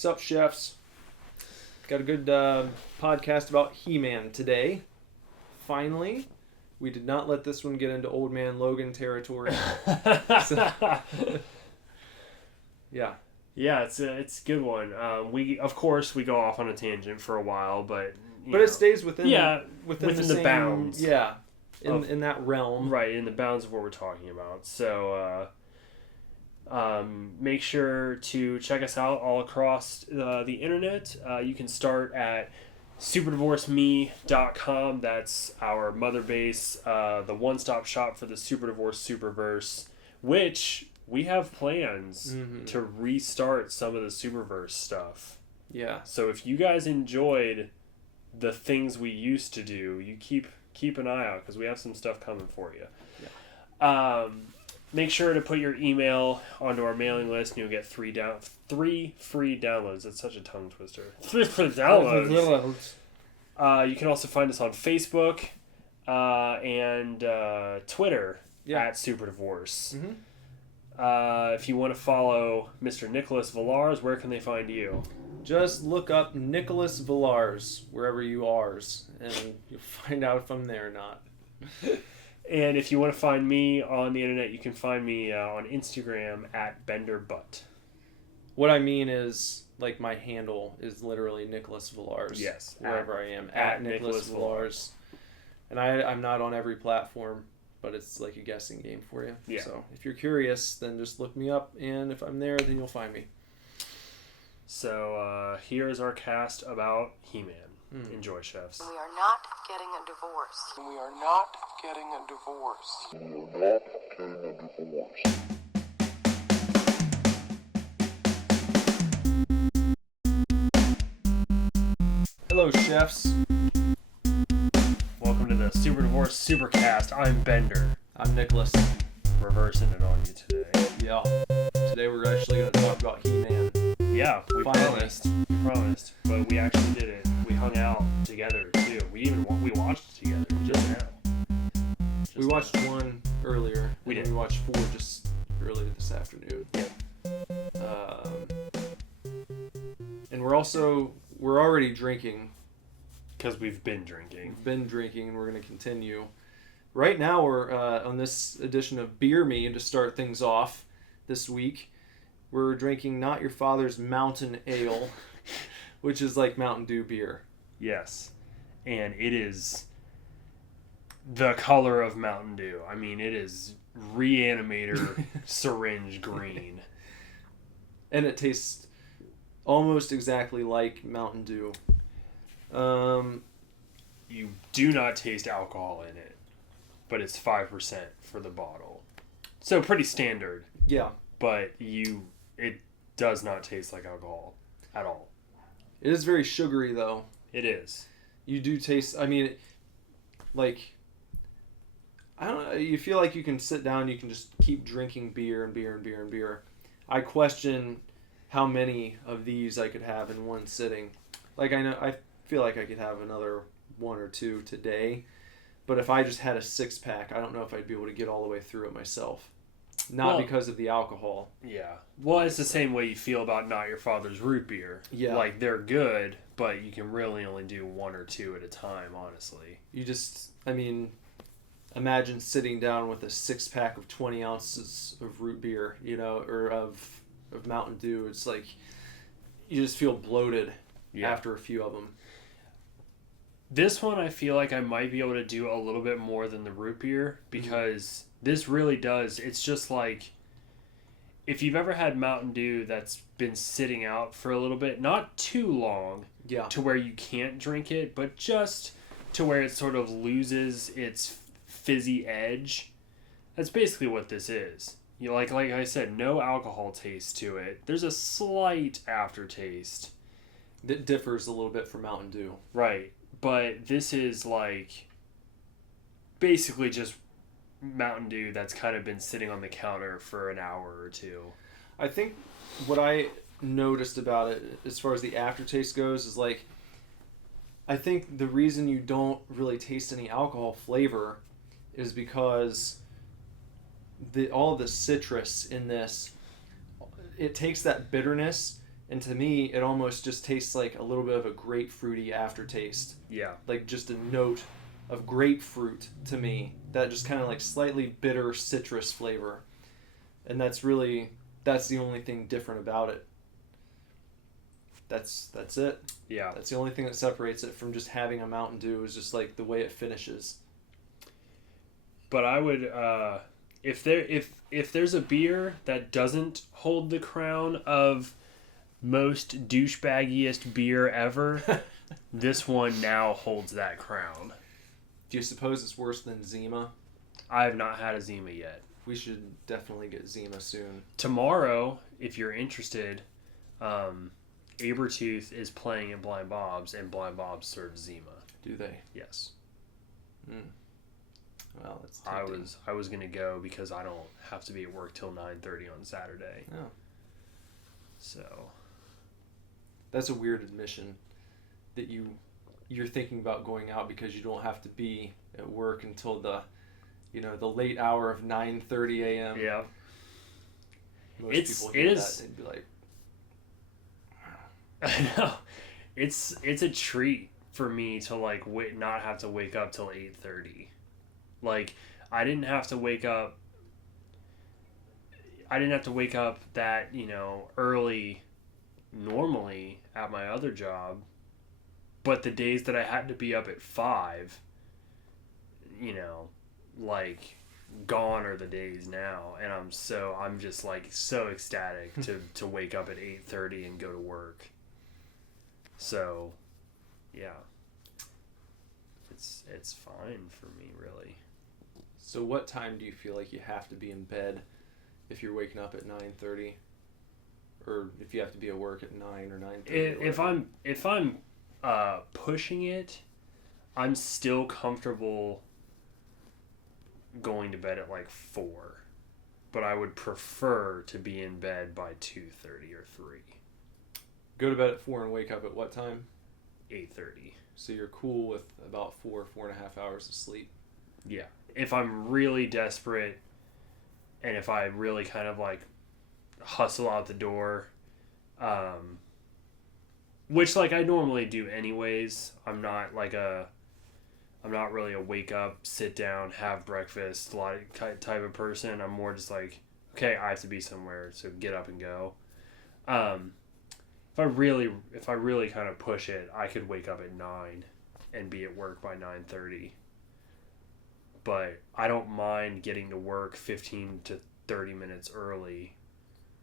Sup, chefs? Got a good podcast about He-Man today. Finally, we did not let this one get into Old Man Logan territory. So, yeah. Yeah, it's a good one. We go off on a tangent for a while, but it stays within within the same bounds. Yeah, in that realm. Right, in the bounds of what we're talking about. So make sure to check us out all across the internet. You can start at SuperDivorceMe.com. That's our mother base, the one-stop shop for the Super Divorce Superverse, which we have plans to restart some of the Superverse stuff. Yeah. So if you guys enjoyed the things we used to do, you keep an eye out because we have some stuff coming for you. Yeah. Make sure to put your email onto our mailing list and you'll get three free downloads. That's such a tongue twister. 3 free downloads. You can also find us on Facebook and Twitter at Super Divorce. If you want to follow Mr. Nicholas Villars, where can they find you? Just look up Nicholas Villars wherever you are, and you'll find out if I'm there or not. And if you want to find me on the internet, you can find me on Instagram at BenderButt. What I mean is, like, my handle is literally Nicholas Villars. Yes. Wherever I am. At Nicholas Villars. And I'm not on every platform, but it's like a guessing game for you. Yeah. So if you're curious, then just look me up, and if I'm there, then you'll find me. So here's our cast about He-Man. Enjoy, chefs. We are not getting a divorce. We are not getting a divorce. We are not getting a divorce. Hello, chefs. Welcome to the Super Divorce Supercast. I'm Bender. I'm Nicholas. Reversing it on you today. Yeah. Today we're actually going to talk about He-Man. Yeah, we promised. But we actually did it. We hung out together too. We watched it together just now. We watched one earlier. We did. We watched 4 just earlier this afternoon. Yeah. And we're already drinking. Because we've been drinking. And we're going to continue. Right now we're on this edition of Beer Me to start things off this week. We're drinking Not Your Father's Mountain Ale, which is like Mountain Dew beer. Yes. And it is the color of Mountain Dew. I mean, it is Reanimator syringe green. And it tastes almost exactly like Mountain Dew. You do not taste alcohol in it, but it's 5% for the bottle. So pretty standard. Yeah. But it does not taste like alcohol at all. It is very sugary, though. It is. You do taste, I mean, like, I don't know, you feel like you can sit down, you can just keep drinking beer and beer and beer and beer. I question how many of these I could have in one sitting. Like, I feel like I could have another 1 or 2 today, but if I just had a 6-pack, I don't know if I'd be able to get all the way through it myself. Not because of the alcohol. Yeah. Well, it's the same way you feel about Not Your Father's root beer. Yeah. Like, they're good, but you can really only do 1 or 2 at a time, honestly. You just, I mean, imagine sitting down with a 6-pack of 20 ounces of root beer, or of Mountain Dew. It's like, you just feel bloated after a few of them. This one, I feel like I might be able to do a little bit more than the root beer, because this really does. It's just like, if you've ever had Mountain Dew that's been sitting out for a little bit, not too long to where you can't drink it, but just to where it sort of loses its fizzy edge. That's basically what this is. Like I said, no alcohol taste to it. There's a slight aftertaste. That differs a little bit from Mountain Dew. Right. But this is like basically just Mountain Dew that's kind of been sitting on the counter for an hour or 2. I think what I noticed about it as far as the aftertaste goes is like, I think the reason you don't really taste any alcohol flavor is because all the citrus in this, it takes that bitterness And to me, it almost just tastes like a little bit of a grapefruity aftertaste. Yeah. Like just a note of grapefruit to me. That just kind of like slightly bitter citrus flavor. And that's the only thing different about it. That's it. Yeah. That's the only thing that separates it from just having a Mountain Dew is just like the way it finishes. But I would, if there's a beer that doesn't hold the crown of most douchebaggiest beer ever, this one now holds that crown. Do you suppose it's worse than Zima? I have not had a Zima yet. We should definitely get Zima soon. Tomorrow, if you're interested, Abertooth is playing at Blind Bob's, and Blind Bob's serves Zima. Do they? Yes. Well, that's tempting. I was gonna go because I don't have to be at work till 9:30 on Saturday. Oh. So. That's a weird admission that you're thinking about going out because you don't have to be at work until the late hour of 9:30 a.m. Yeah. Most people hear that, they'd be like, I know. It's a treat for me to like not have to wake up till 8:30. Like I didn't have to wake up that, early normally at my other job, but the days that I had to be up at 5, like gone are the days now, and I'm just like so ecstatic to wake up at 8:30 and go to work. So, yeah. It's fine for me, really. So what time do you feel like you have to be in bed if you're waking up at 9:30? Or if you have to be at work at 9 or 9:30? If I'm pushing it, I'm still comfortable going to bed at like 4. But I would prefer to be in bed by 2:30 or 3. Go to bed at 4 and wake up at what time? 8:30. So you're cool with about 4.5 hours of sleep. Yeah. If I'm really desperate and if I really kind of like hustle out the door, which like I normally do anyways. I'm not really a wake up, sit down, have breakfast type of person. I'm more just like, okay, I have to be somewhere, so get up and go. If I really kind of push it, I could wake up at 9 and be at work by 9:30. But I don't mind getting to work 15 to 30 minutes early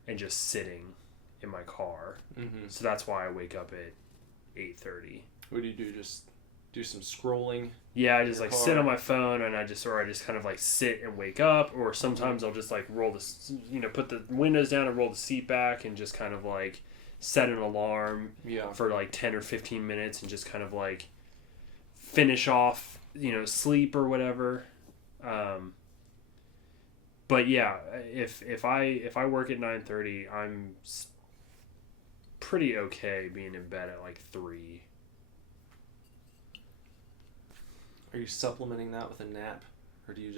and just sitting in my car. Mm-hmm. So that's why I wake up at 8:30. What do you do? Just do some scrolling? Yeah, I just like sit on my phone and I just kind of like sit and wake up, or sometimes I'll just like put the windows down and roll the seat back and just kind of like set an alarm for like 10 or 15 minutes and just kind of like finish off, sleep or whatever. But yeah, if I work at 9:30, I'm pretty okay being in bed at like 3. Are you supplementing that with a nap, or do you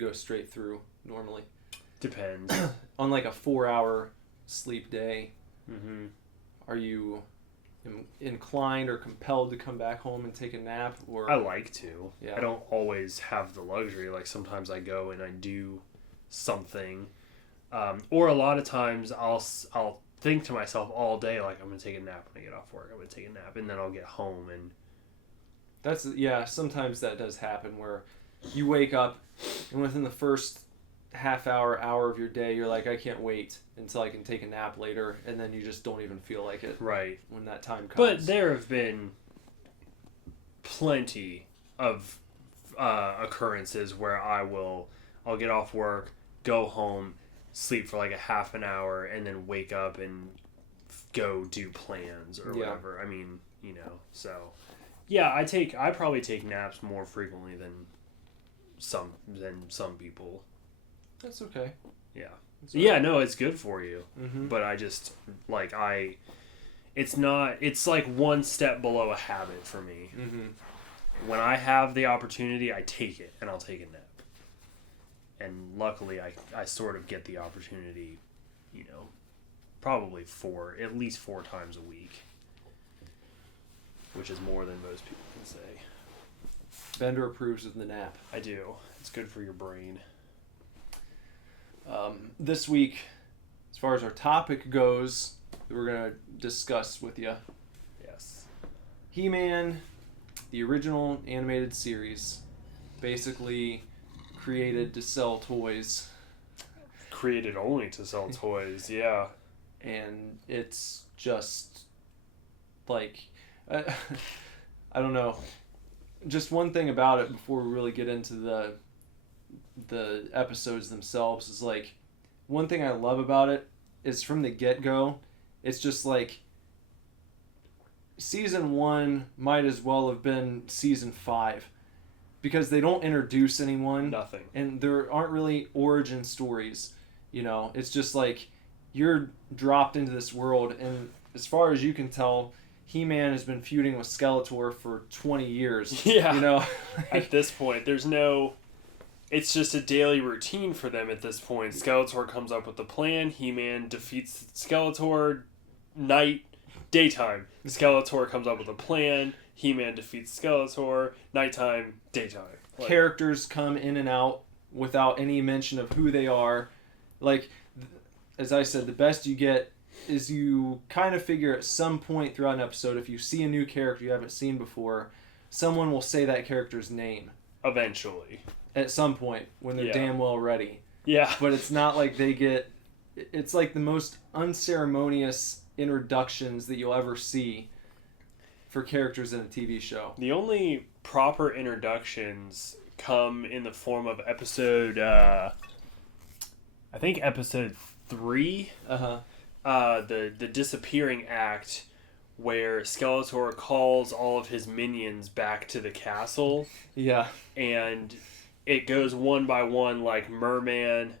go straight through normally? Depends. On like a 4-hour sleep day, mm-hmm. Are you inclined or compelled to come back home and take a nap? Or I like to. Yeah. I don't always have the luxury. Like sometimes I go and I do something, or a lot of times I'll think to myself all day like I'm gonna take a nap when I get off work. I'm gonna take a nap, and then I'll get home and. Sometimes that does happen where you wake up and within the first half hour of your day you're like, I can't wait until I can take a nap later, and then you just don't even feel like it right when that time comes. But there have been plenty of occurrences where I'll get off work, go home, sleep for like a half an hour, and then wake up and go do plans or whatever. I mean, so yeah, I probably take naps more frequently than some people. That's okay. Yeah. That's Yeah, no, it's good for you. Mm-hmm. But I just it's like one step below a habit for me. Mm-hmm. When I have the opportunity, I take it and I'll take a nap. And luckily I sort of get the opportunity, probably at least 4 times a week, which is more than most people can say. Bender approves of the nap. I do. It's good for your brain. This week, as far as our topic goes, we're going to discuss with you Yes. He-Man, the original animated series, basically created to sell toys. Created only to sell toys, yeah. And it's just like, I don't know. Just one thing about it before we really get into the episodes themselves is like, one thing I love about it is from the get-go, it's just like season 1 might as well have been season 5 because they don't introduce anyone. Nothing. And there aren't really origin stories. You know, it's just like you're dropped into this world, and as far as you can tell, He-Man has been feuding with Skeletor for 20 years. Yeah. You know? At this point, there's no... It's just a daily routine for them at this point. Skeletor comes up with a plan. He-Man defeats Skeletor. Night, daytime. Skeletor comes up with a plan. He-Man defeats Skeletor. Nighttime, daytime. Like, characters come in and out without any mention of who they are. Like, as I said, the best you get is you kind of figure at some point throughout an episode, if you see a new character you haven't seen before, someone will say that character's name. eventually. At some point, when they're Yeah. damn well ready. Yeah. But it's not like they get... It's like the most unceremonious introductions that you'll ever see for characters in a TV show. The only proper introductions come in the form of episode, I think episode 3. Uh-huh. The disappearing act, where Skeletor calls all of his minions back to the castle, Yeah. and it goes one by one, like Merman,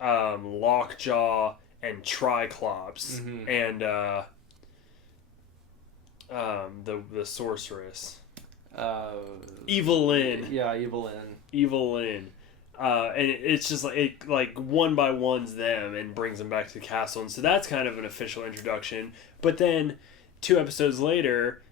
Lockjaw, and Triclops, Mhm. and the sorceress, Evelyn. Yeah, Evelyn. Evelyn. And it's just like one by one's them and brings them back to the castle, and so that's kind of an official introduction. But then 2 episodes later,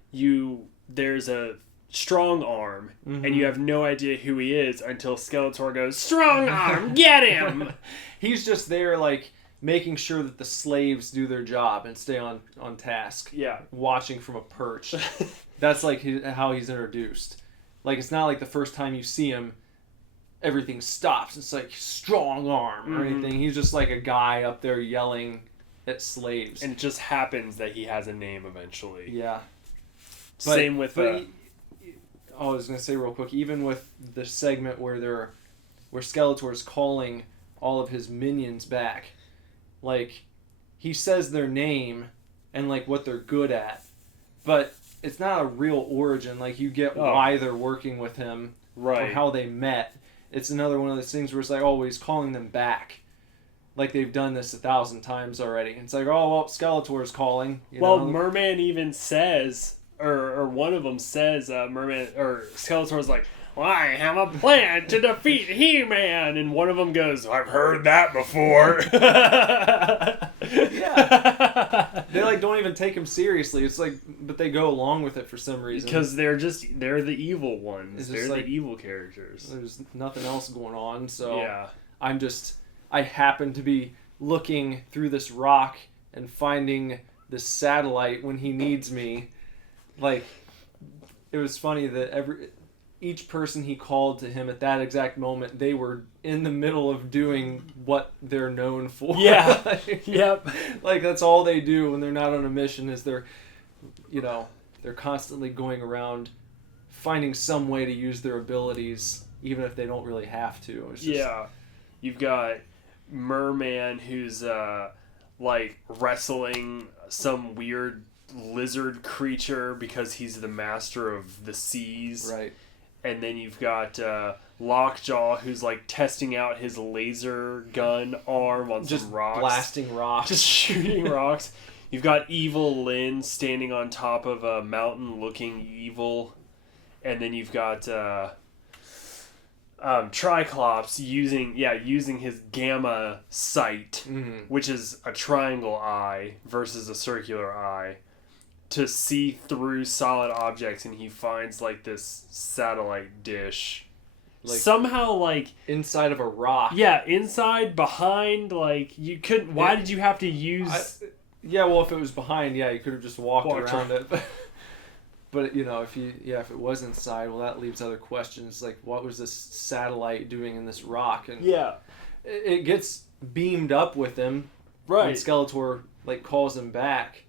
there's a strong arm, and you have no idea who he is until Skeletor goes, "Strong arm, get him!" He's just there, like, making sure that the slaves do their job and stay on task. Yeah. Watching from a perch. That's, like, how he's introduced. Like, it's not like the first time you see him, everything stops. It's like, strong arm or anything. He's just like a guy up there yelling at slaves. And it just happens that he has a name eventually. Yeah. Same with... I was going to say real quick, even with the segment where Skeletor's calling all of his minions back, like, he says their name and, like, what they're good at, but it's not a real origin. Like, you get why they're working with him, right, or how they met. It's another one of those things where it's like, oh, he's calling them back. Like, they've done this 1,000 times already. It's like, oh, well, Skeletor's calling. You know? Merman even says, or one of them says, Merman, or Skeletor's like, well, I have a plan to defeat He-Man, and one of them goes, I've heard that before. Yeah. They, like, don't even take him seriously. It's like, but they go along with it for some reason. Because they're the evil ones. They're like, the evil characters. There's nothing else going on, so Yeah. I happen to be looking through this rock and finding this satellite when he needs me. Like, it was funny that each person he called to him at that exact moment, they were in the middle of doing what they're known for. Yeah. Like, Yep. Like, that's all they do when they're not on a mission is they're constantly going around finding some way to use their abilities, even if they don't really have to. It's just, Yeah. You've got Merman who's, like, wrestling some weird lizard creature because he's the master of the seas. Right. And then you've got Lockjaw, who's like testing out his laser gun arm on Just some rocks. blasting rocks. Just shooting rocks. You've got Evil Lynn standing on top of a mountain looking evil. And then you've got Triclops using his gamma sight, which is a triangle eye versus a circular eye, to see through solid objects, and he finds like this satellite dish, Like, somehow like inside of a rock. yeah, inside, behind, like you couldn't. Why did you have to use? Yeah, well, if it was behind, yeah, you could have just walked Walked around it. But you know, if it was inside, well, that leaves other questions like what was this satellite doing in this rock? And Yeah, it gets beamed up with him. right. When Skeletor like calls him back,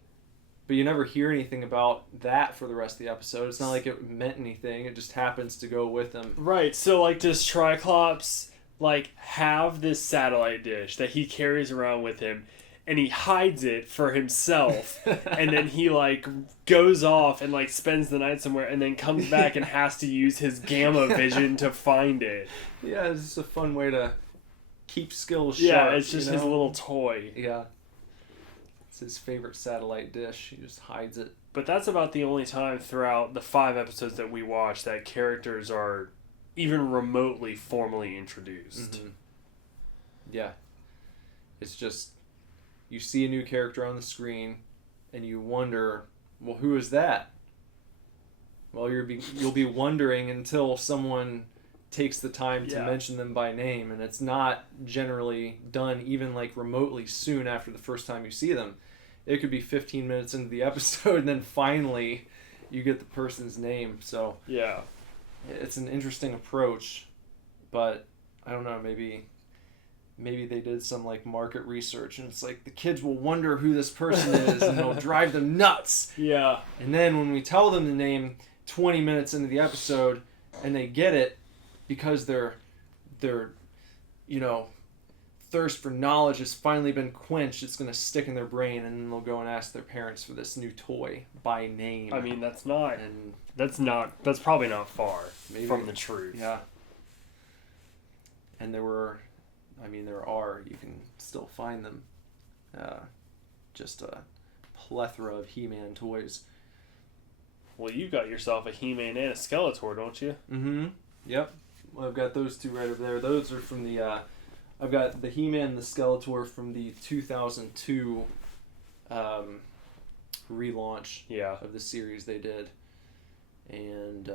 but you never hear anything about that for the rest of the episode. It's not like it meant anything. It just happens to go with him. Right, so like does Triclops like have this satellite dish that he carries around with him, and he hides it for himself, and then he like goes off and like spends the night somewhere, and then comes back and has to use his gamma vision to find it. Yeah, it's just a fun way to keep skills Yeah, sharp. it's just his little toy. Yeah. It's his favorite satellite dish. He just hides it. But that's about the only time throughout the 5 episodes that we watch that characters are even remotely formally introduced. Mm-hmm. Yeah. It's just, you see a new character on the screen, and you wonder, well, who is that? Well, you'll be wondering until someone takes the time to mention them by name, and it's not generally done even like remotely soon after the first time you see them. It could be 15 minutes into the episode, and then finally you get the person's name. So Yeah. it's an interesting approach, but I don't know, maybe they did some like market research, and it's like the kids will wonder who this person is, and it'll drive them nuts. Yeah. And then when we tell them the name 20 minutes into the episode, and they get it because their thirst for knowledge has finally been quenched, it's going to stick in their brain, and then they'll go and ask their parents for this new toy by name. I mean, that's probably not far from the truth. Yeah. And there are, you can still find them. Just a plethora of He-Man toys. Well, you got yourself a He-Man and a Skeletor, don't you? Mm-hmm. Yep. Well, I've got those two right over there. Those are from the, I've got the He-Man and the Skeletor from the 2002 relaunch of the series they did. And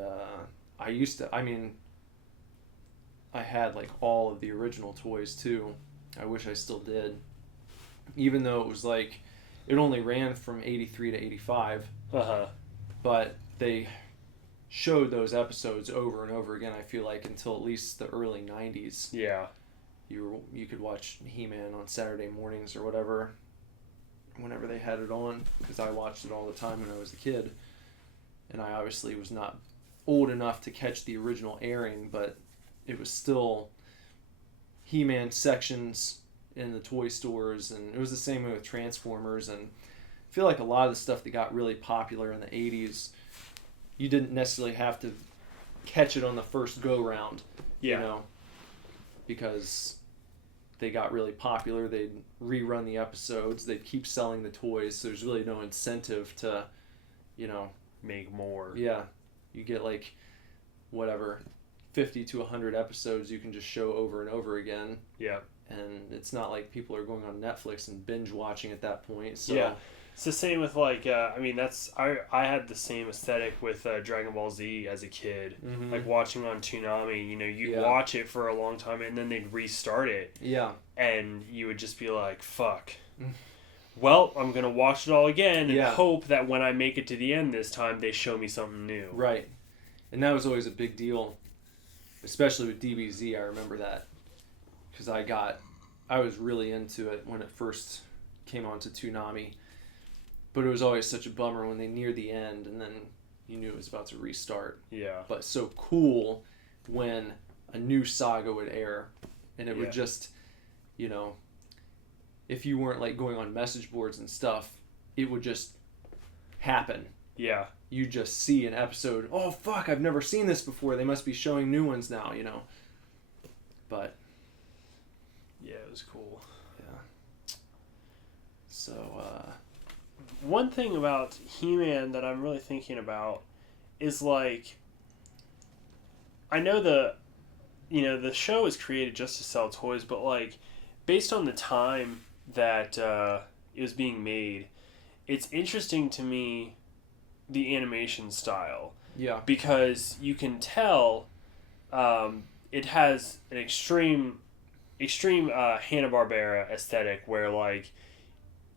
I had like all of the original toys too. I wish I still did. Even though it was like, it only ran from 83 to 85. Uh-huh. But they showed those episodes over and over again, I feel like, until at least the early 90s. Yeah. You could watch He-Man on Saturday mornings or whatever, whenever they had it on, because I watched it all the time when I was a kid. And I obviously was not old enough to catch the original airing, but it was still He-Man sections in the toy stores, and it was the same way with Transformers. And I feel like a lot of the stuff that got really popular in the 80s, you didn't necessarily have to catch it on the first go-round, you know, because they got really popular. They'd rerun the episodes. They'd keep selling the toys. So there's really no incentive to, make more. Yeah. You get like, whatever, 50 to 100 episodes you can just show over and over again. Yeah. And it's not like people are going on Netflix and binge watching at that point. So. Yeah. It's the same with like, I had the same aesthetic with Dragon Ball Z as a kid. Mm-hmm. Like watching on Toonami, you'd watch it for a long time and then they'd restart it. Yeah. And you would just be like, fuck. Well, I'm going to watch it all again and hope that when I make it to the end this time, they show me something new. Right. And that was always a big deal, especially with DBZ. I remember that. Because I was really into it when it first came onto Toonami. But it was always such a bummer when they neared the end and then you knew it was about to restart. Yeah. But so cool when a new saga would air and it would just, if you weren't like going on message boards and stuff, it would just happen. Yeah. You just see an episode, oh fuck, I've never seen this before. They must be showing new ones now, But yeah, it was cool. Yeah. So, one thing about He-Man that I'm really thinking about is like, I know the show was created just to sell toys, but like based on the time that it was being made, it's interesting to me the animation style. Yeah. Because you can tell it has an extreme Hanna-Barbera aesthetic where like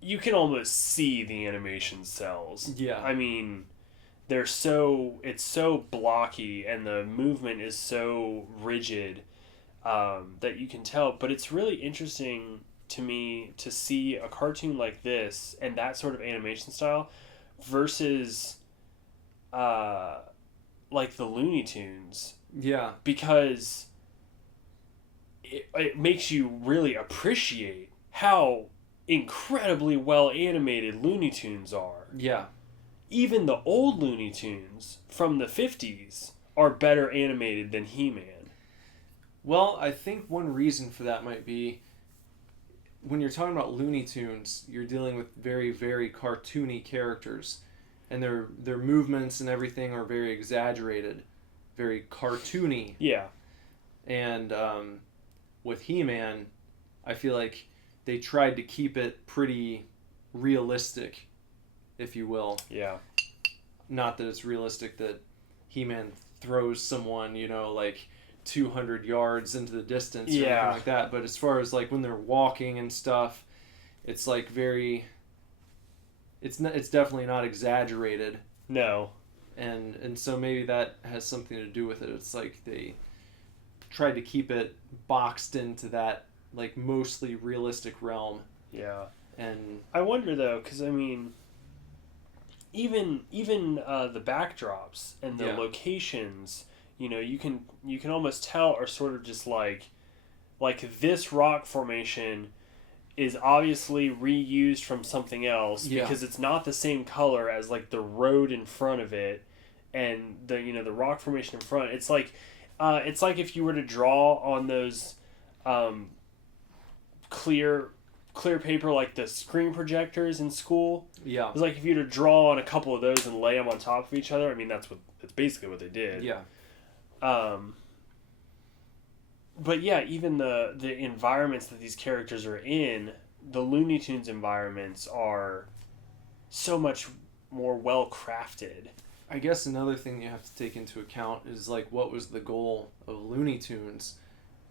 you can almost see the animation cells. Yeah. I mean, it's so blocky and the movement is so rigid that you can tell. But it's really interesting to me to see a cartoon like this and that sort of animation style versus like the Looney Tunes. Yeah. Because it makes you really appreciate how incredibly well animated Looney Tunes are. Yeah. Even the old Looney Tunes from the 50s are better animated than He-Man. Well, I think one reason for that might be when you're talking about Looney Tunes, you're dealing with very, very cartoony characters. And their movements and everything are very exaggerated. Very cartoony. Yeah. And with He-Man, I feel like they tried to keep it pretty realistic, if you will. Yeah. Not that it's realistic that He-Man throws someone, like 200 yards into the distance or anything like that. But as far as like when they're walking and stuff, it's like very... It's definitely not exaggerated. No. And so maybe that has something to do with it. It's like they tried to keep it boxed into that like mostly realistic realm. Yeah. And I wonder though, because I mean, even the backdrops and the locations, you can almost tell are sort of just like this rock formation is obviously reused from something else because it's not the same color as like the road in front of it and the rock formation in front. It's like if you were to draw on those clear paper like the screen projectors in school. Yeah. It's like if you were to draw on a couple of those and lay them on top of each other. I mean that's basically what they did. Yeah. But yeah, even the environments that these characters are in, the Looney Tunes environments are so much more well crafted. I guess another thing you have to take into account is like what was the goal of Looney Tunes,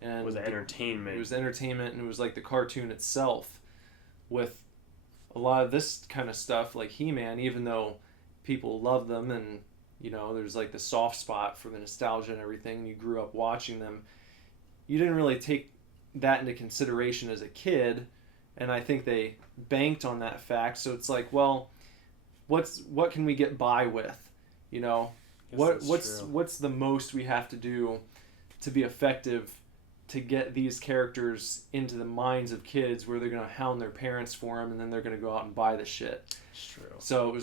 and It was entertainment. It was entertainment, and it was like the cartoon itself. With a lot of this kind of stuff, like He-Man, even though people love them, and there's like the soft spot for the nostalgia and everything, and you grew up watching them. You didn't really take that into consideration as a kid, and I think they banked on that fact. So it's like, well, what can we get by with? What's the most we have to do to be effective to get these characters into the minds of kids where they're gonna hound their parents for them, and then they're gonna go out and buy the shit. It's true. So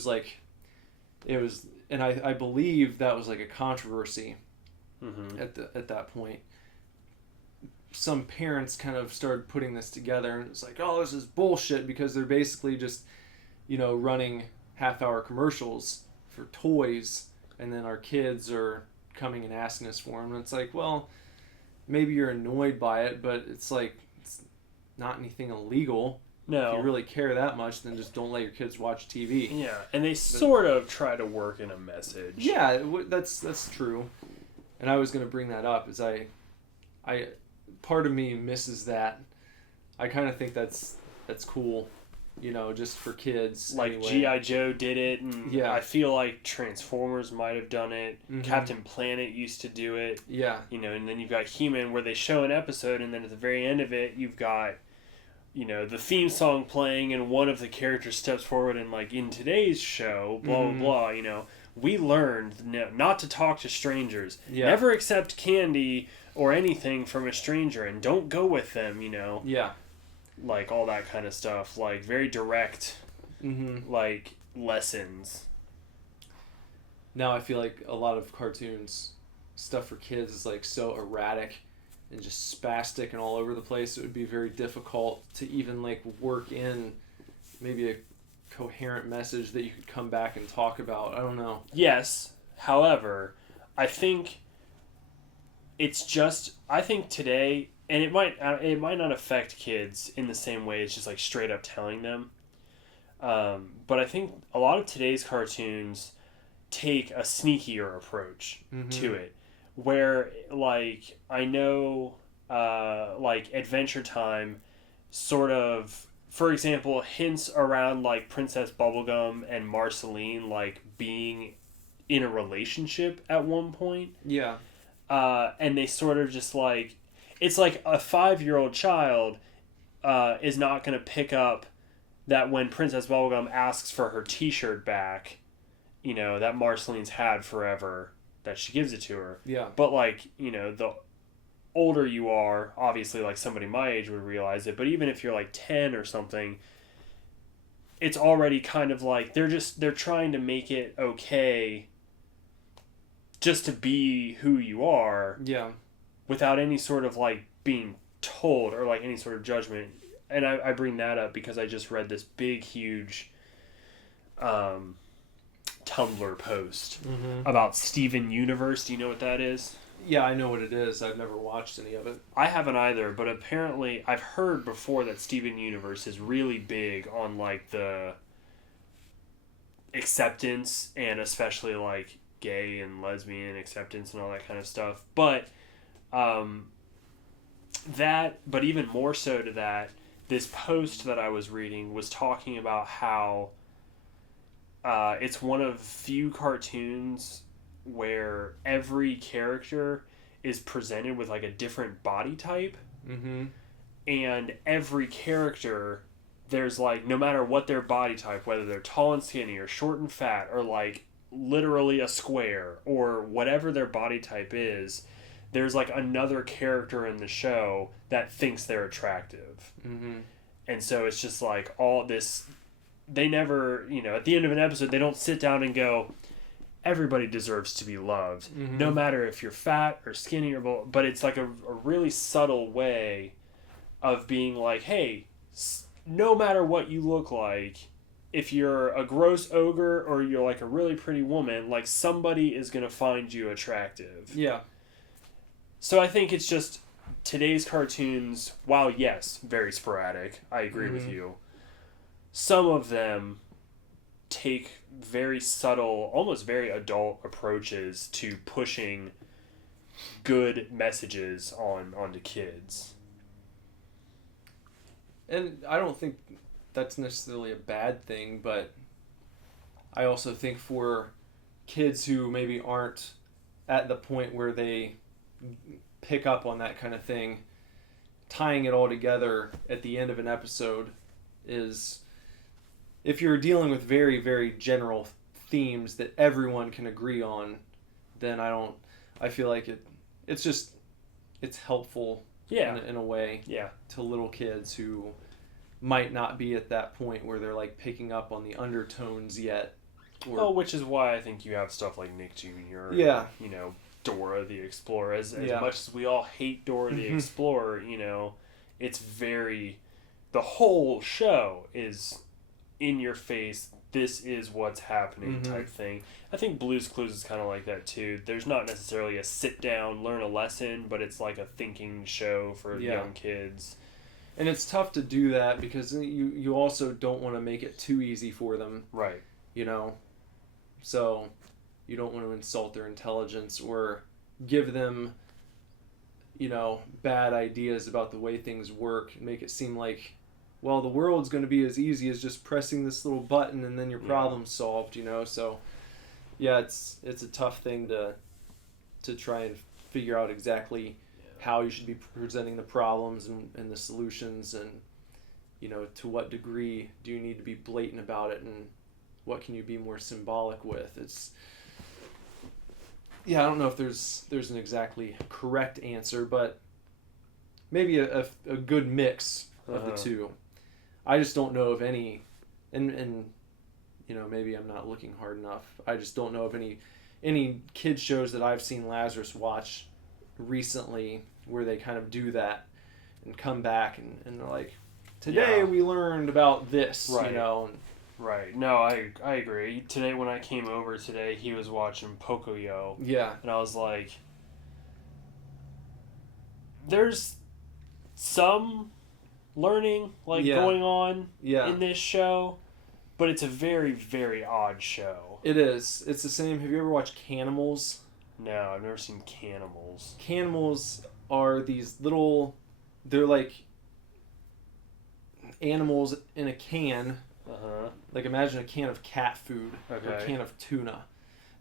and I believe that was like a controversy at that point. Some parents kind of started putting this together, and it's like, oh, this is bullshit, because they're basically just, running half-hour commercials for toys, and then our kids are coming and asking us for them. And it's like, well, maybe you're annoyed by it, but it's like, it's not anything illegal. No. If you really care that much, then just don't let your kids watch TV. Yeah, and they sort of try to work in a message. Yeah, that's true. And I was going to bring that up, is I part of me misses that. I kind of think that's cool, just for kids. Like anyway. G.I. Joe did it, and I feel like Transformers might have done it. Mm-hmm. Captain Planet used to do it. Yeah. And then you've got He-Man where they show an episode, and then at the very end of it, you've got, the theme song playing, and one of the characters steps forward and like, in today's show, blah, blah, blah, we learned not to talk to strangers. Yeah. Never accept candy or anything from a stranger, and don't go with them, Yeah. Like all that kind of stuff, like very direct, like lessons. Now I feel like a lot of cartoons, stuff for kids is like so erratic and just spastic and all over the place. It would be very difficult to even like work in maybe a coherent message that you could come back and talk about. I don't know. Yes. However, I think it's just, I think today, and it might not affect kids in the same way. It's just like straight up telling them. But I think a lot of today's cartoons take a sneakier approach to it, where like I know like Adventure Time sort of, for example, hints around like Princess Bubblegum and Marceline like being in a relationship at one point. Yeah. And they sort of just like, it's like a 5-year-old child is not going to pick up that when Princess Bubblegum asks for her t-shirt back, you know, that Marceline's had forever, that she gives it to her. Yeah. But like, you know, the older you are, obviously like somebody my age would realize it, but even if you're like 10 or something, it's already kind of like they're trying to make it okay just to be who you are. Yeah. Without any sort of like being told or like any sort of judgment. And I bring that up because I just read this big huge Tumblr post about Steven Universe. Do you know what that is? Yeah, I know what it is. I've never watched any of it. I haven't either, but apparently I've heard before that Steven Universe is really big on like the acceptance and especially like gay and lesbian acceptance and all that kind of stuff. But but even more so to that, this post that I was reading was talking about how it's one of few cartoons where every character is presented with like a different body type. And every character, there's like, no matter what their body type, whether they're tall and skinny or short and fat or like literally a square or whatever their body type is, there's like another character in the show that thinks they're attractive. And so it's just like all this, they never, you know, at the end of an episode, they don't sit down and go, everybody deserves to be loved, no matter if you're fat or skinny or both. But it's like a really subtle way of being like, hey, no matter what you look like, if you're a gross ogre or you're like a really pretty woman, like somebody is going to find you attractive. Yeah. So I think it's just today's cartoons, while yes, very sporadic, I agree with you, some of them take very subtle, almost very adult approaches to pushing good messages onto kids. And I don't think that's necessarily a bad thing, but I also think for kids who maybe aren't at the point where they pick up on that kind of thing, tying it all together at the end of an episode is, if you're dealing with very, very general themes that everyone can agree on, then I feel like it's helpful in a way to little kids who might not be at that point where they're like picking up on the undertones yet. Which is why I think you have stuff like Nick Jr. Yeah. You know, Dora the Explorer. As much as we all hate Dora the Explorer, you know, it's very, the whole show is in your face, this is what's happening type thing. I think Blue's Clues is kind of like that too. There's not necessarily a sit down, learn a lesson, but it's like a thinking show for young kids. And it's tough to do that because you also don't want to make it too easy for them. Right. You know? So you don't want to insult their intelligence or give them, you know, bad ideas about the way things work and make it seem like, well, the world's going to be as easy as just pressing this little button and then your problem's solved, you know? So, yeah, it's a tough thing to try and figure out exactly how you should be presenting the problems and the solutions and, you know, to what degree do you need to be blatant about it and what can you be more symbolic with. I don't know if there's an exactly correct answer, but maybe a good mix of the two. I just don't know of any, and you know, maybe I'm not looking hard enough. I just don't know of any kids shows that I've seen Lazarus watch recently where they kind of do that and come back and they're like, today we learned about this, you know. Right. No, I agree. Today when I came over today, he was watching Pocoyo. Yeah. And I was like, there's some learning going on in this show, but it's a very, very odd show. It is. It's the same. Have you ever watched Canimals? No, I've never seen Canimals. Canimals are these little... They're like animals in a can. Uh-huh. Like imagine a can of cat food or a Okay. can of tuna.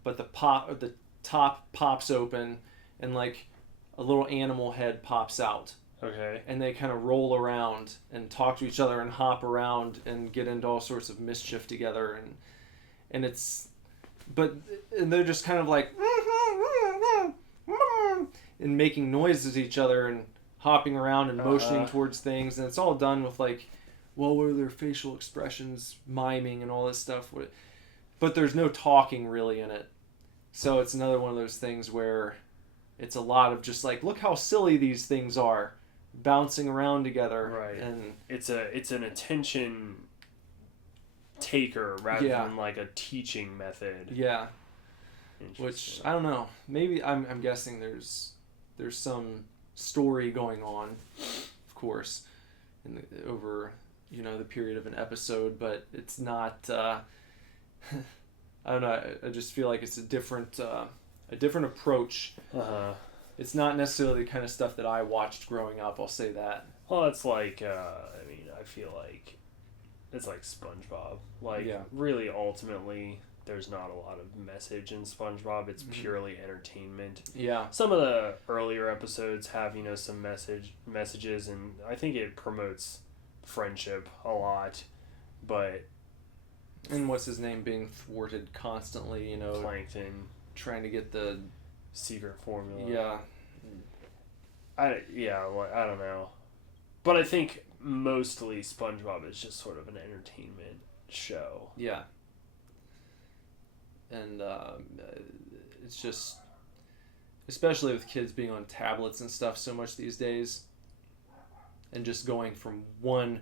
But the top pops open and like a little animal head pops out. Okay. And they kind of roll around and talk to each other and hop around and get into all sorts of mischief together and it's and they're just kind of like and making noises at each other and hopping around and motioning towards things, and it's all done with like, well, what are their facial expressions, miming and all this stuff, but there's no talking really in it. So it's another one of those things where it's a lot of just like, look how silly these things are, bouncing around together. Right. And it's an attention taker rather than like a teaching method. Yeah. Which I don't know. Maybe I'm guessing there's some story going on, of course, over the period of an episode, but it's not. I don't know. I just feel like it's a different approach. It's not necessarily the kind of stuff that I watched growing up. I'll say that. Well, it's like I feel like it's like SpongeBob. Like really, ultimately, there's not a lot of message in SpongeBob. It's purely entertainment. Yeah. Some of the earlier episodes have some messages, and I think it promotes friendship a lot, but. And what's his name being thwarted constantly? Plankton trying to get the secret formula. Yeah. I don't know, but I think mostly SpongeBob is just sort of an entertainment show. Yeah. And it's just, especially with kids being on tablets and stuff so much these days, and just going from one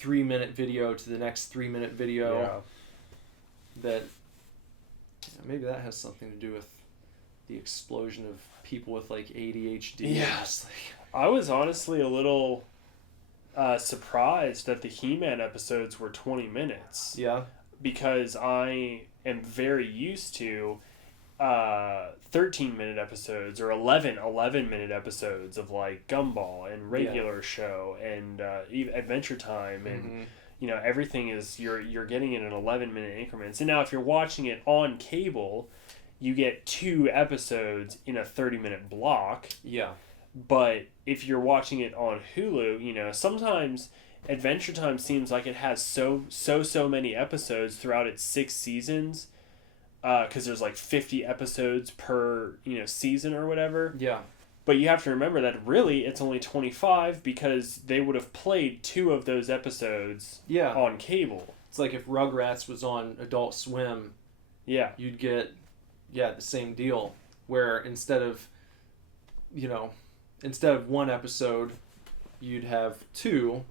3-minute video to the next 3-minute video, that maybe that has something to do with the explosion of people with like ADHD. Yeah. I was honestly a little surprised that the He-Man episodes were 20 minutes. Yeah. Because I am very used to 13-minute episodes or 11-minute episodes of like Gumball and Regular Show and even Adventure Time and everything is you're getting it in 11-minute increments. And now if you're watching it on cable, you get 2 episodes in a 30-minute block. Yeah. But if you're watching it on Hulu, sometimes Adventure Time seems like it has so many episodes throughout its 6 seasons, because there's like 50 episodes per season or whatever. Yeah. But you have to remember that really it's only 25 because they would have played 2 of those episodes on cable. It's like if Rugrats was on Adult Swim, you'd get the same deal, where instead of 1 episode, you'd have 2.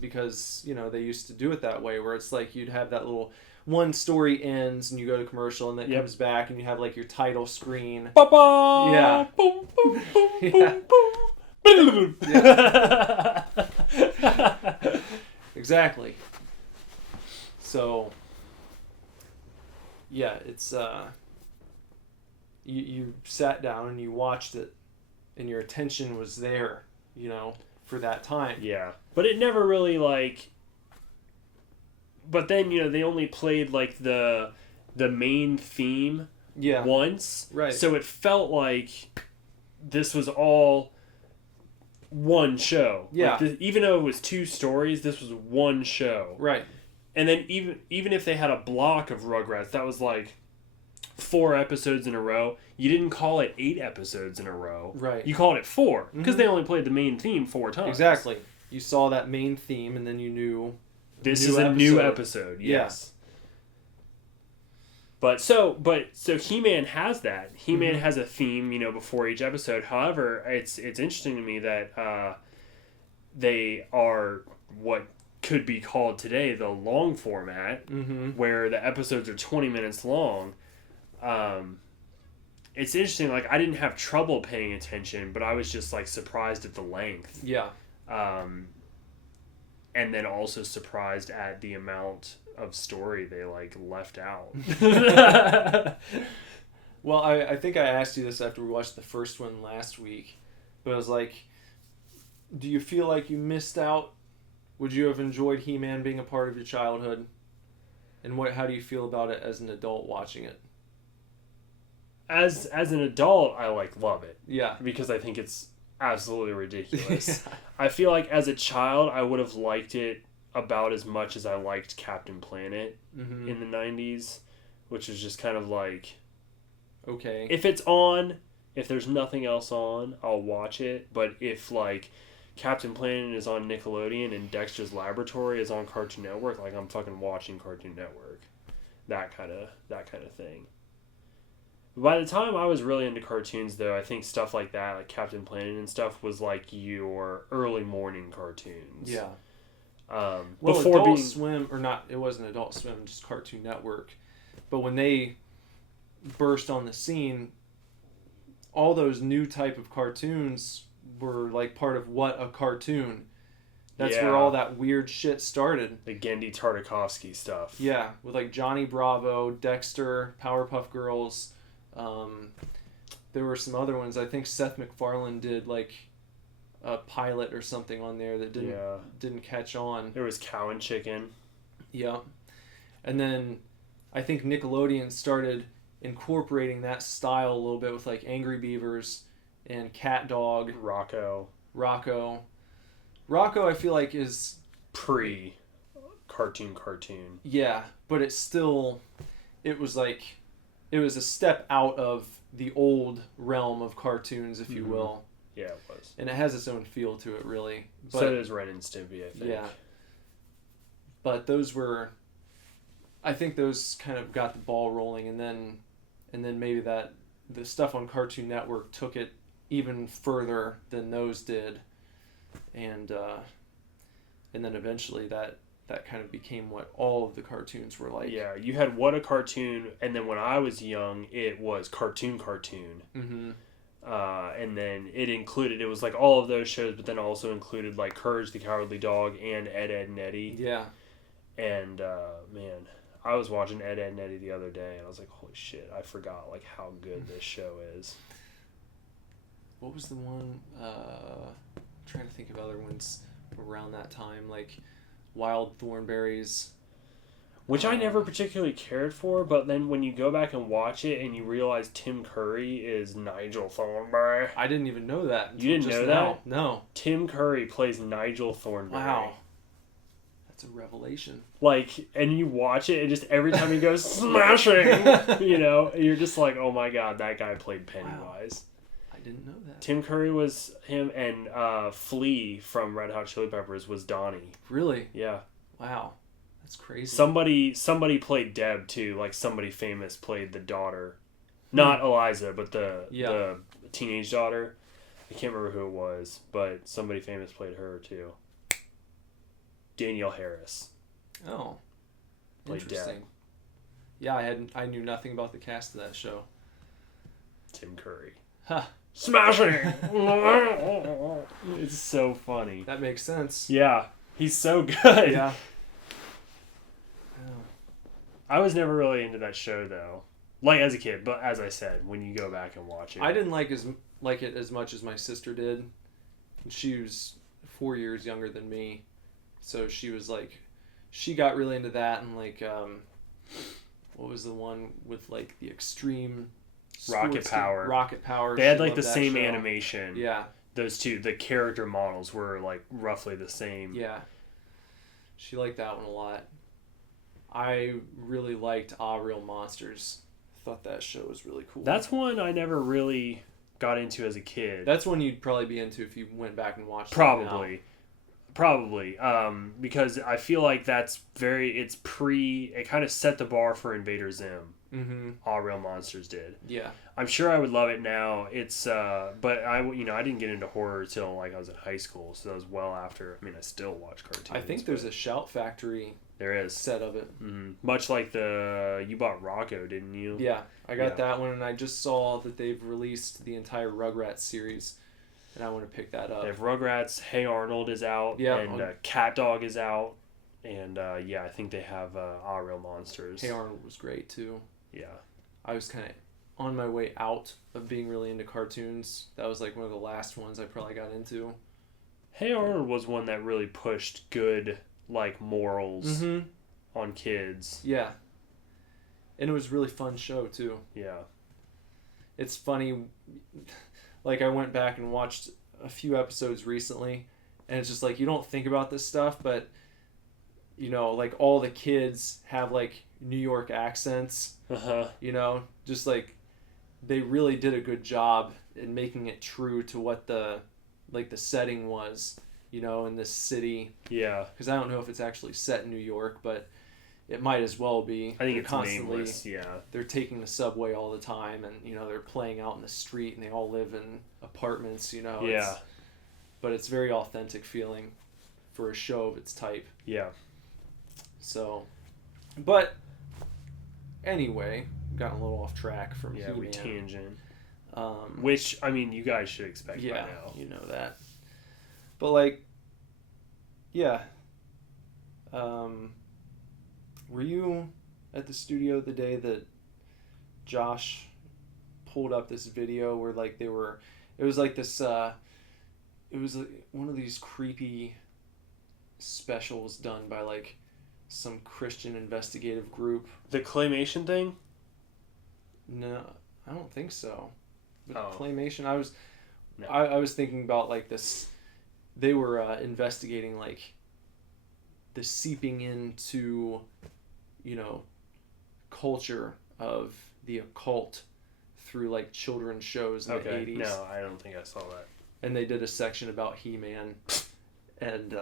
Because they used to do it that way, where it's like you'd have that little one story ends and you go to commercial and then it comes back and you have like your title screen. Ba-ba! Yeah. Boom, boom, boom, boom, boom. Exactly. So it's you sat down and you watched it and your attention was there, for that time. Yeah. But it never really but then, they only played like the main theme once. Right. So it felt like this was all one show. Yeah. Like even though it was 2 stories, this was one show. Right. And then even if they had a block of Rugrats, that was like 4 episodes in a row. You didn't call it 8 episodes in a row. Right. You called it 4 because they only played the main theme 4 times. Exactly. You saw that main theme and then you knew this is a new episode. Yes. But so He-Man has that. He-Man has a theme, before each episode. However, it's interesting to me that they are what could be called today the long format, where the episodes are 20 minutes long. it's interesting. Like, I didn't have trouble paying attention, but I was just like surprised at the length. Yeah. And then also surprised at the amount of story they like left out. Well, I think I asked you this after we watched the first one last week, but I was like, do you feel like you missed out? Would you have enjoyed He-Man being a part of your childhood? And how do you feel about it as an adult watching it? As an adult, I like love it. Yeah. Because I think it's absolutely ridiculous. Yeah. I feel like as a child, I would have liked it about as much as I liked Captain Planet Mm-hmm. in the 90s, which is just kind of like, Okay. if it's on, if there's nothing else on, I'll watch it. But if like Captain Planet is on Nickelodeon and Dexter's Laboratory is on Cartoon Network, like I'm fucking watching Cartoon Network. That kind of thing. By the time I was really into cartoons, though, I think stuff like that, like Captain Planet and stuff, was like your early morning cartoons. Yeah. Well, Before Adult being Swim, or not, it wasn't Adult Swim, just Cartoon Network. But when they burst on the scene, all those new type of cartoons were like part of what a cartoon. That's where all that weird shit started. the Gendy Tartakovsky stuff. Yeah, with like Johnny Bravo, Dexter, Powerpuff Girls. There were some other ones. I think Seth MacFarlane did like a pilot or something on there that didn't catch on. There was Cow and Chicken. Yeah. And then I think Nickelodeon started incorporating that style a little bit with like Angry Beavers and Cat Dog. Rocco. Rocco, I feel like is... Pre-cartoon. Yeah, but it was a step out of the old realm of cartoons, if you will. Yeah, it was. And it has its own feel to it, really. But, So does Ren and Stimpy, I think. Yeah. But I think those kind of got the ball rolling, and then maybe the stuff on Cartoon Network took it even further than those did, and then eventually that kind of became what all of the cartoons were like. Yeah, you had What a Cartoon, and then when I was young, it was Cartoon. Mm-hmm. And then it was like all of those shows, but then also included like Courage the Cowardly Dog and Ed, Edd and Eddy. Yeah. And man, I was watching Ed, Edd and Eddy the other day, and I was like, holy shit, I forgot like how good this show is. What was the one? I'm trying to think of other ones around that time, like Wild Thornberrys. Which I never particularly cared for, but then when you go back and watch it and you realize Tim Curry is Nigel Thornberry. I didn't even know that. You didn't know that? No. Tim Curry plays Nigel Thornberry. Wow. That's a revelation. Like, and you watch it, and just every time he goes smashing, you're just like, oh my god, that guy played Pennywise. Wow. I didn't know that. Tim Curry was him, and Flea from Red Hot Chili Peppers was Donnie. Really? Yeah. Wow. That's crazy. Somebody played Deb too. Like somebody famous played the daughter, not Eliza, but the teenage daughter. I can't remember who it was, but somebody famous played her too. Danielle Harris. Oh, played interesting. Deb. Yeah, I knew nothing about the cast of that show. Tim Curry. Huh. Smashing. It's so funny. That makes sense. Yeah, he's so good. Yeah. I was never really into that show though, like as a kid. But as I said, when you go back and watch it, I didn't like it as much as my sister did. She was 4 years younger than me, so she got really into that, and like what was the one with like the extreme Rocket Power. Rocket Power. They had She like loved the that same show. animation. Yeah. Those two, the character models were like roughly the same. Yeah. She liked that one a lot. I really liked Ah Real Monsters. I thought that show was really cool. That's one I never really got into as a kid. That's one you'd probably be into if you went back and watched Probably. Because I feel like it kind of set the bar for Invader Zim. All Real Monsters did. Yeah. I'm sure I would love it now. It's but I didn't get into horror until like I was in high school, so that was well after. I mean, I still watch cartoons. I think there's a Shout Factory there is set of it. Much like you bought Rocco, didn't you? Yeah, I got that one, and I just saw that they've released the entire Rugrats series, and I want to pick that up. They have Rugrats, Hey Arnold is out, and Cat Dog is out, and I think they have All Real Monsters. Hey Arnold was great too. Yeah. I was kind of on my way out of being really into cartoons. That was like one of the last ones I probably got into. Hey Arnold was one that really pushed good like morals on kids. Yeah. And it was a really fun show too. Yeah. It's funny, like I went back and watched a few episodes recently, and it's just like you don't think about this stuff, but you know, like all the kids have like New York accents. You know, just like they really did a good job in making it true to what the setting was, you know, in this city. Yeah. Because I don't know if it's actually set in New York, but it might as well be. I think it's nameless, yeah. They're taking the subway all the time, and, you know, they're playing out in the street, and they all live in apartments, you know. Yeah. But it's very authentic feeling for a show of its type. Yeah. So, but anyway, gotten a little off track from He-Man. We tangent. Which, I mean, you guys should expect by now. You know that. But, like, yeah. Were you at the studio the day that Josh pulled up this video where, like, it was like this, it was like one of these creepy specials done by, like, some Christian investigative group. The claymation thing? No, I don't think so. But claymation, I was thinking about like this. They were investigating like the seeping into, you know, culture of the occult through like children's shows in the 80s. No, I don't think I saw that. And they did a section about He-Man, and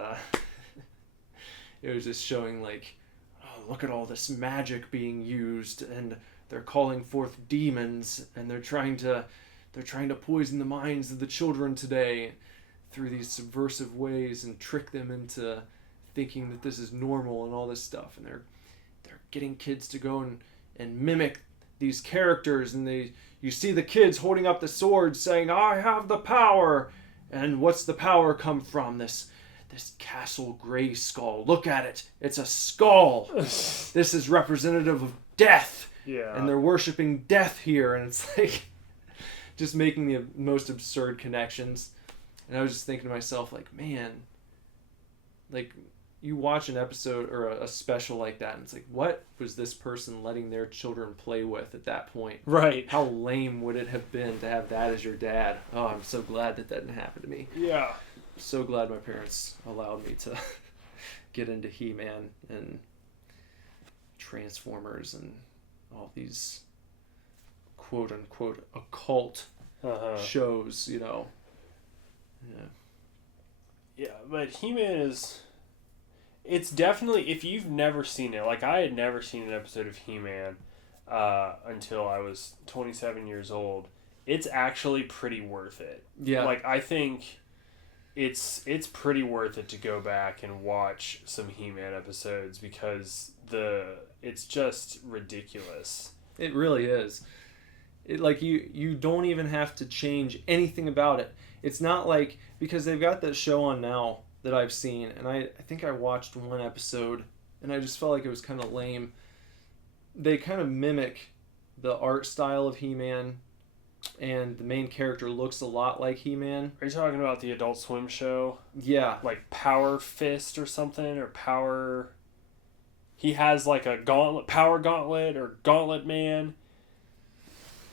it was just showing like, oh, look at all this magic being used, and they're calling forth demons, and they're trying to poison the minds of the children today through these subversive ways and trick them into thinking that this is normal and all this stuff. And they're getting kids to go and mimic these characters, and you see the kids holding up the swords saying, "I have the power." And what's the power come from? This Castle Grayskull. Look at it. It's a skull. This is representative of death. Yeah. And they're worshiping death here, and it's like just making the most absurd connections. And I was just thinking to myself, like, man, like, you watch an episode or a special like that, and it's like, what was this person letting their children play with at that point? Right. How lame would it have been to have that as your dad? Oh, I'm so glad that didn't happen to me. Yeah. I'm so glad my parents allowed me to get into He-Man and Transformers and all these quote-unquote occult shows, you know. Yeah, but He-Man is... It's definitely... If you've never seen it, like I had never seen an episode of He-Man until I was 27 years old, it's actually pretty worth it. Yeah. Like, I think it's pretty worth it to go back and watch some He-Man episodes because it's just ridiculous. It really is. It like you don't even have to change anything about it. It's not like, because they've got that show on now that I've seen, and I think I watched one episode and I just felt like it was kind of lame. They kind of mimic the art style of He-Man, and the main character looks a lot like He-Man. Are you talking about the Adult Swim show? Yeah. Like Power Fist or something, or Power... He has like a power gauntlet or Gauntlet Man.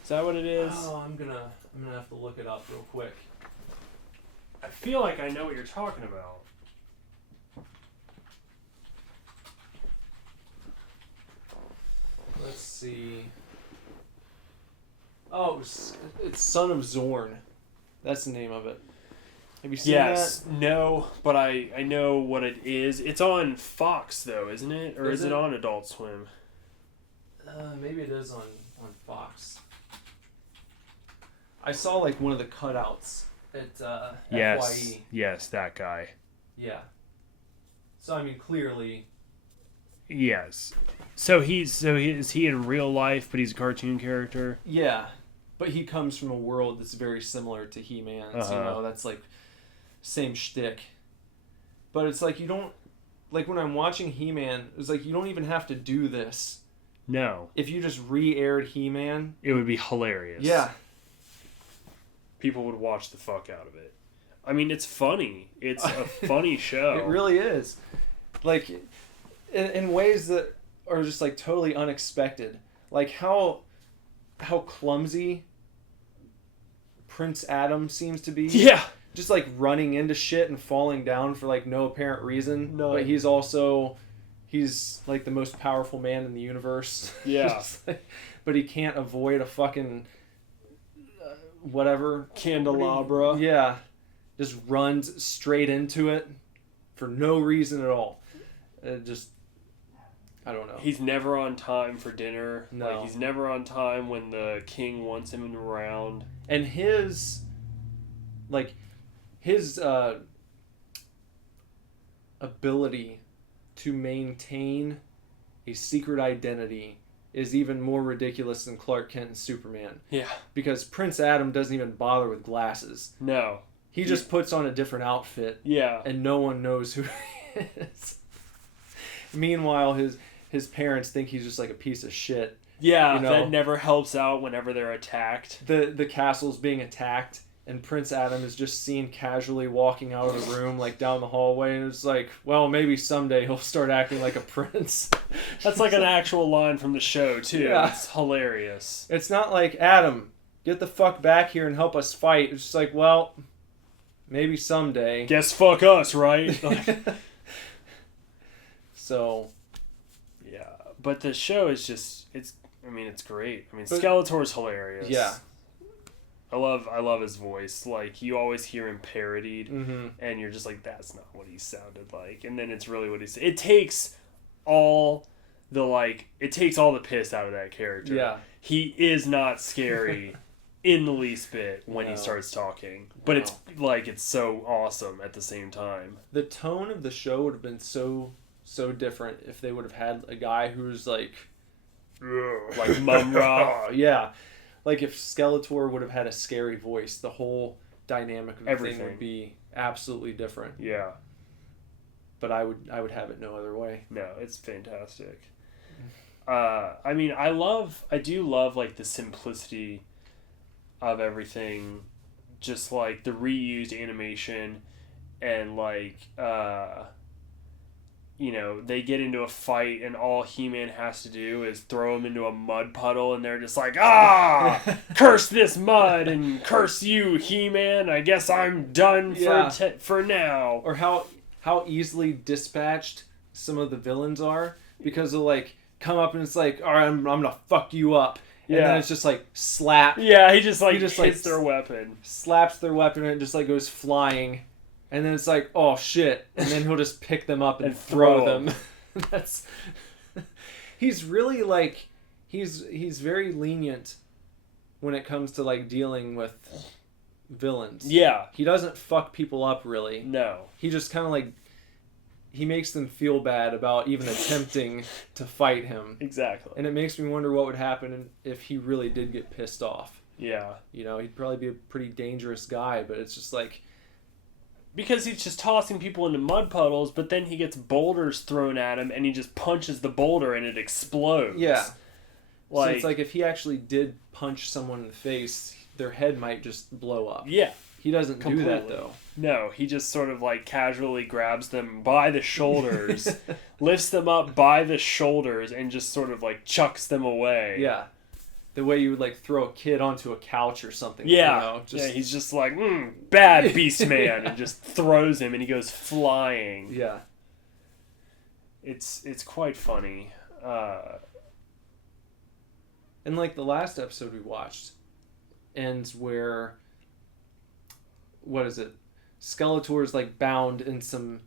Is that what it is? Oh, I'm gonna have to look it up real quick. I feel like I know what you're talking about. Let's see. Oh, it's Son of Zorn. That's the name of it. Have you seen that? No, but I know what it is. It's on Fox though, isn't it? Or is it on Adult Swim? Maybe it is on Fox. I saw like one of the cutouts at Yes. FYE. Yes, that guy. Yeah. So I mean, clearly. Yes. So is he in real life, but he's a cartoon character? Yeah, but he comes from a world that's very similar to He-Man's. You know, that's like same shtick. But it's like you don't like when I'm watching He-Man. It's like you don't even have to do this. No. If you just re-aired He-Man, It would be hilarious. yeah, People would watch the fuck out of it. I mean, it's funny. It's a funny show. it really is. Like in ways that are just like totally unexpected. Like how clumsy Prince Adam seems to be. Yeah. Just like running into shit and falling down for like no apparent reason. No. But he's like the most powerful man in the universe. Yeah. But he can't avoid a fucking whatever Candelabra. Yeah. Just runs straight into it for no reason at all. I don't know. He's never on time for dinner. No. Like, he's never on time when the king wants him around. And his ability to maintain a secret identity is even more ridiculous than Clark Kent and Superman. Yeah. Because Prince Adam doesn't even bother with glasses. No. He just puts on a different outfit. Yeah. And no one knows who he is. Meanwhile, his parents think he's just like a piece of shit. Yeah, you know? that never helps out whenever they're attacked. The castle's being attacked, and Prince Adam is just seen casually walking out of the room, like down the hallway, and it's like, well, maybe someday he'll start acting like a prince. That's like an actual line from the show, too. Yeah. It's hilarious. It's not like, Adam, get the fuck back here and help us fight. It's just like, well, maybe someday. Guess fuck us, right? Like, so... yeah, but the show is just, it's great. I mean, But- Skeletor's hilarious. Yeah. I love his voice. Like, you always hear him parodied, Mm-hmm. and you're just like, that's not what he sounded like. And then it's really what he said. It takes all the piss out of that character. Yeah. He is not scary in the least bit when he No. starts talking. But it's like, it's so awesome at the same time. The tone of the show would have been so different if they would have had a guy who's like Mum-Ra. yeah, like if Skeletor would have had a scary voice, the whole dynamic of the Everything thing would be absolutely different. Yeah. But I would have it no other way. No, it's fantastic. I mean, I do love like the simplicity of everything, just like the reused animation, and like they get into a fight and all He-Man has to do is throw him into a mud puddle, and they're just like, curse this mud and curse you, He-Man. I guess I'm done for now. Or how easily dispatched some of the villains are, because they'll like come up and it's like, all right, I'm gonna fuck you up. And then it's just like slap. Yeah, he just just, hits their weapon. Slaps their weapon and it just like goes flying. And then it's like, oh shit. And then he'll just pick them up and throw them. That's he's really like he's very lenient when it comes to like dealing with villains. Yeah. He doesn't fuck people up really. No. He just kind of like he makes them feel bad about even attempting to fight him. Exactly. And it makes me wonder what would happen if he really did get pissed off. Yeah. You know, he'd probably be a pretty dangerous guy, but it's just like... Because he's just tossing people into mud puddles, but then he gets boulders thrown at him, and he just punches the boulder, and it explodes. Yeah. Like, so it's like if he actually did punch someone in the face, their head might just blow up. Yeah. He doesn't do that, Completely. though. No, he just sort of like casually grabs them by the shoulders, lifts them up by the shoulders, and just sort of like chucks them away. Yeah. The way you would like throw a kid onto a couch or something. Yeah. You know, just... Yeah, he's just like, bad beast man, and just throws him, and he goes flying. Yeah. It's quite funny. And like the last episode we watched ends where... What is it? Skeletor's like bound in some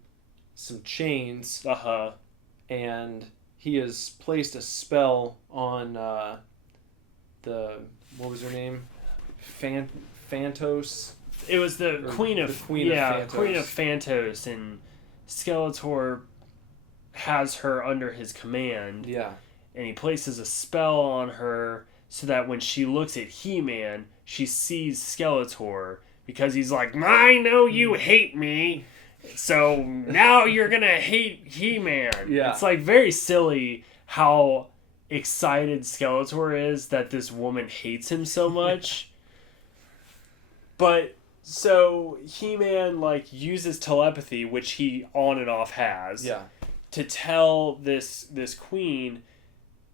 chains. Uh-huh. And he has placed a spell on what was her name? Phantos. It was the Or Queen of the Queen of Phantos. Queen of Phantos, and Skeletor has her under his command, Yeah. and he places a spell on her so that when she looks at He-Man, she sees Skeletor, because he's like, I know you hate me, so now you're gonna hate He-Man. Yeah. It's like very silly how excited Skeletor is that this woman hates him so much. But so He-Man like uses telepathy, which he on and off has, Yeah. to tell this queen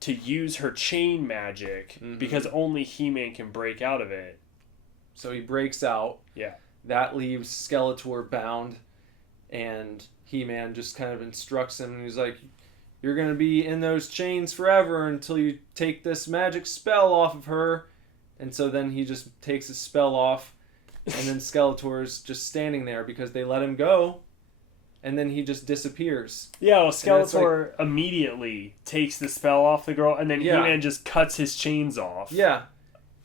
to use her chain magic, because only He-Man can break out of it. So he breaks out. Yeah. That leaves Skeletor bound, and He-Man just kind of instructs him, and he's like, you're going to be in those chains forever until you take this magic spell off of her. And so then he just takes his spell off, and then Skeletor's just standing there because they let him go, and then he just disappears. Yeah, well, Skeletor immediately takes the spell off the girl, and then He-Man just cuts his chains off. Yeah,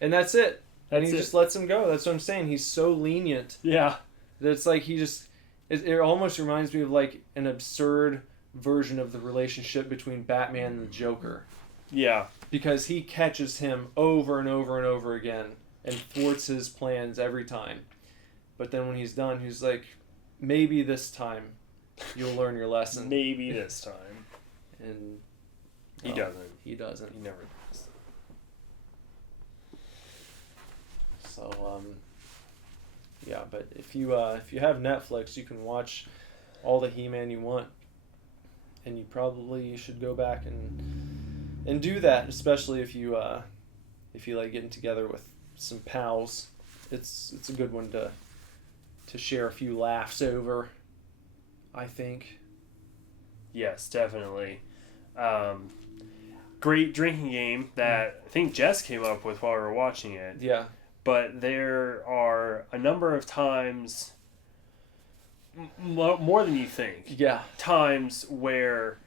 and that's it. And he That's it. just lets him go. That's what I'm saying. He's so lenient Yeah. that it's like he just... It almost reminds me of like an absurd version of the relationship between Batman and the Joker. Yeah. Because he catches him over and over and over again and thwarts his plans every time. But then when he's done, he's like, maybe this time you'll learn your lesson. Maybe this time. And He doesn't. He doesn't. He never does. So, yeah, but if you have Netflix, you can watch all the He-Man you want. And you probably should go back and do that, especially if you like getting together with some pals. It's a good one to share a few laughs over, I think. Yes, definitely. Great drinking game that I think Jess came up with while we were watching it. Yeah. But there are a number of times, more than you think, Yeah. times where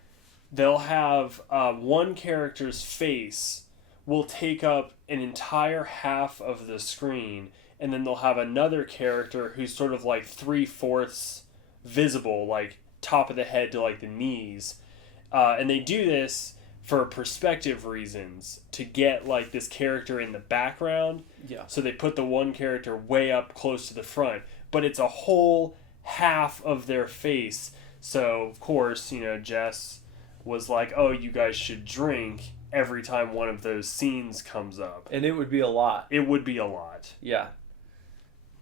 they'll have one character's face will take up an entire half of the screen, and then they'll have another character who's sort of like 3/4 visible, like top of the head to like the knees. And they do this for perspective reasons, to get like this character in the background. Yeah. So they put the one character way up close to the front, but it's a whole half of their face. So of course, Jess was like, oh, you guys should drink every time one of those scenes comes up. And it would be a lot. It would be a lot. Yeah.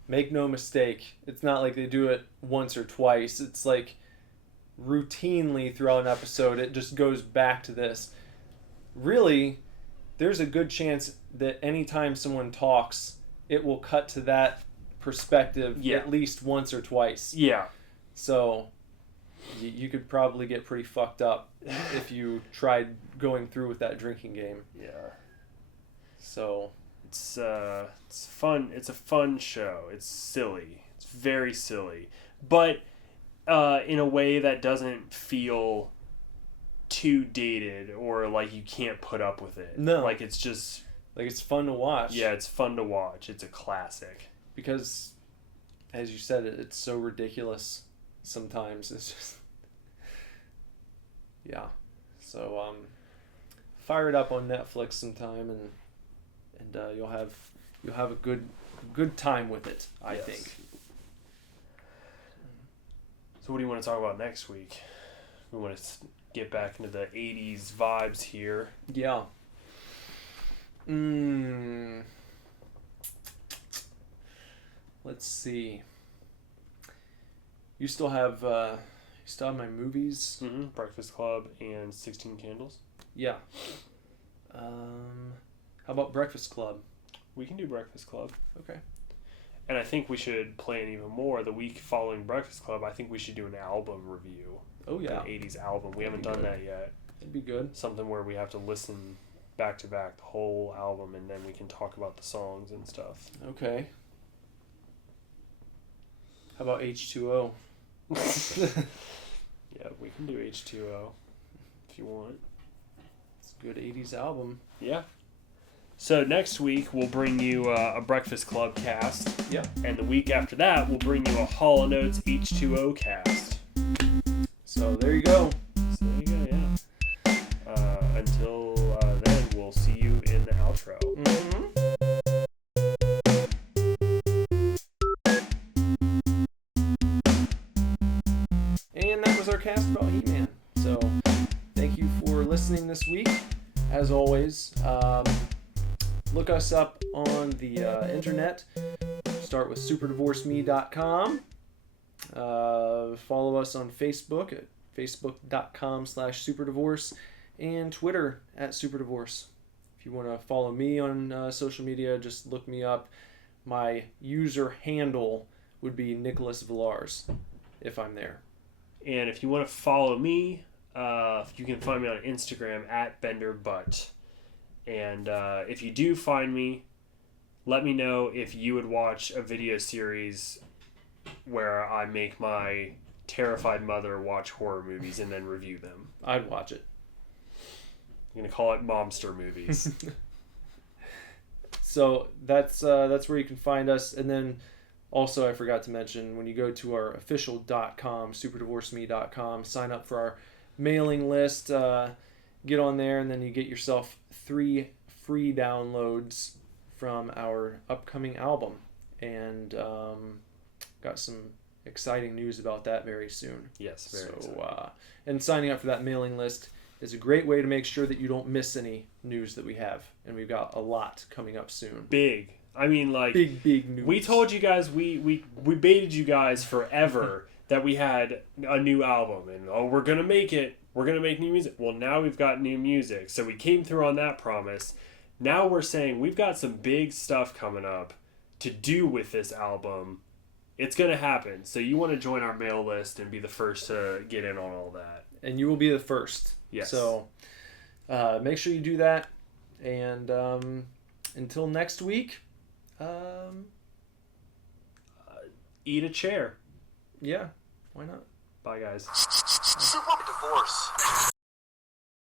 Make no mistake. It's not like they do it once or twice. It's like routinely throughout an episode, it just goes back to this. Really, there's a good chance that anytime someone talks, it will cut to that perspective at least once or twice. Yeah. So you could probably get pretty fucked up if you tried going through with that drinking game. Yeah. So it's fun. It's a fun show. It's silly. It's very silly, but in a way that doesn't feel too dated or like you can't put up with it. No. Like it's just... like it's fun to watch. Yeah, it's fun to watch. It's a classic. Because, as you said, it's so ridiculous sometimes. It's just... yeah. So, fire it up on Netflix sometime and you'll have a good time with it, I think. So what do you want to talk about next week? We want to get back into the 80s vibes here. Yeah. Let's see. You still have my movies? Mm-hmm. Breakfast Club and 16 Candles. Yeah. How about Breakfast Club? We can do Breakfast Club. Okay. And I think we should plan even more. The week following Breakfast Club, I think we should do an album review. Oh, yeah. An 80s album. We haven't done that yet. It'd be good. Something where we have to listen back to back the whole album, and then we can talk about the songs and stuff. Okay. How about H2O? Yeah, we can do H2O if you want. Good 80s album. Yeah. So next week we'll bring you a Breakfast Club cast. Yep. And the week after that we'll bring you a Hall & Oates H2O cast. So there you go. So there you go, yeah. Until then, we'll see you in the outro. Mm-hmm. And that was our cast about He-Man. So thank you for listening this week. As always, look us up on the internet. Start with superdivorceme.com. Follow us on Facebook at facebook.com/superdivorce and Twitter at superdivorce. If you want to follow me on social media, just look me up. My user handle would be Nicholas Villars if I'm there. And if you want to follow me, you can find me on Instagram at BenderButt. And if you do find me, let me know if you would watch a video series where I make my terrified mother watch horror movies and then review them. I'd watch it. I'm going to call it Momster Movies. So that's where you can find us. And then also, I forgot to mention, when you go to our official.com, superdivorceme.com, sign up for our mailing list, get on there, and then you get yourself 3 free downloads from our upcoming album. And got some exciting news about that very soon. Yes, very exciting. And signing up for that mailing list is a great way to make sure that you don't miss any news that we have. And we've got a lot coming up soon. Big. I mean, like... Big news. We told you guys, we baited you guys forever that we had a new album. And, we're going to make it. We're going to make new music. Well, now we've got new music. So we came through on that promise. Now we're saying we've got some big stuff coming up to do with this album. It's going to happen. So you want to join our mail list and be the first to get in on all that. And you will be the first. Yes. So make sure you do that. And until next week, eat a chair. yeah, why not? Bye, guys. Super Divorce.